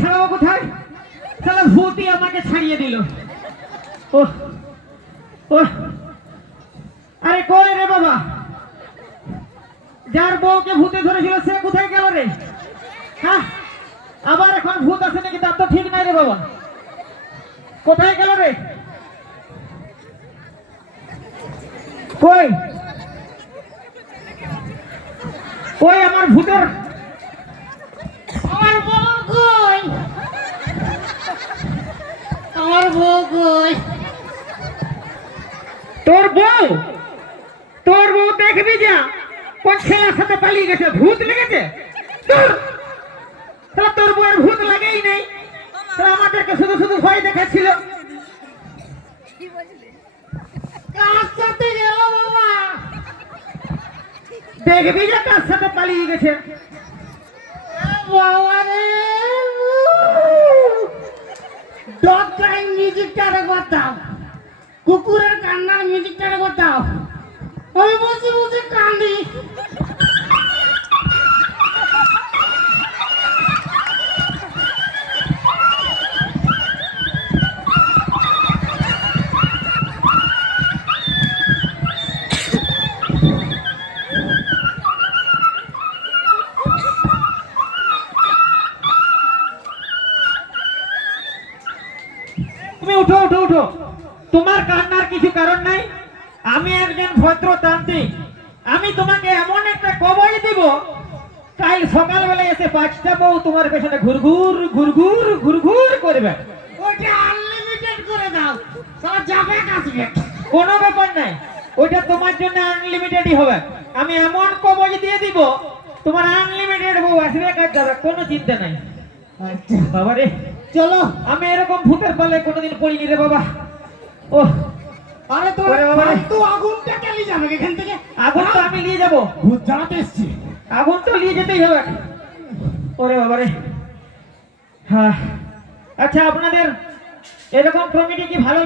ছাড়াবো কোথায়? তাহলে ভূতই আমাকে ছাড়িয়ে দিল। ও ও আরে কই রে বাবা, যার বউকে ভূতে ধরেছিল সে কোথায় গেল রে? হ্যাঁ, আবার এখন ভূত আছে নাকি তার তো ঠিক নাই রে বাবা। কোথায় গেল রে? কই কই আমার ভূতের, আমার বউ কই? আমার বউ কই? তোর বউ? তোর বউ দেখবি যা কোন ছেলের সাথে পালিয়ে গেছে, ভূত লেগেছে তোর। তাহলে তোর বউয়ের ভূত লাগেই নেই, তাহলে আমাদেরকে শুধু শুধু ভয় দেখাচ্ছিল। কার সাথে গেল বাবা? দেখবি যে কার সাথে পালিয়ে গেছে। বাবা রে, ডগ টাইম মিউজিকটা রেকর্ড দাও, কুকুরের কান্নার মিউজিকটা রেকর্ড দাও। আমি বসে বসে কান্দি। তুমি উঠো উঠো উঠো, তোমার কান্নার কিছু কারণ নাই। আমি একজন ভদ্র তান্ত্রিক, আমি তোমাকে এমন একটা কবজ দিব, কাল সকালবেলায় এসে 5টা বউ তোমার পেছনে ঘুরঘুর ঘুরঘুর ঘুরঘুর করবে। ওইটা আনলিমিটেড করে দাও, সব যাবে আসবে। কোনো ব্যাপার নাই, ওইটা তোমার জন্য আনলিমিটেডই হবে। আমি এমন কবজ দিয়ে দিব, তোমার আনলিমিটেড বউ আসবে কাজ যাবে, কোনো চিন্তা নাই। আচ্ছা বাবা রে, চলো। আমি এরকম ভূতের পালে কোনোদিন পড়িনি রে বাবা। ও আরে তোর ওরে বাবা রে। তো আগুনটা কেলি যাবে এখান থেকে। আগুন তো আমি নিয়ে যাবো, ভূত জ্বালাতে এসছি। আগুন তো নিয়ে যেতেই হবে। ওরে বাবা রে। হ্যাঁ, আচ্ছা আপনাদের এরকম কমিটি কি ভালো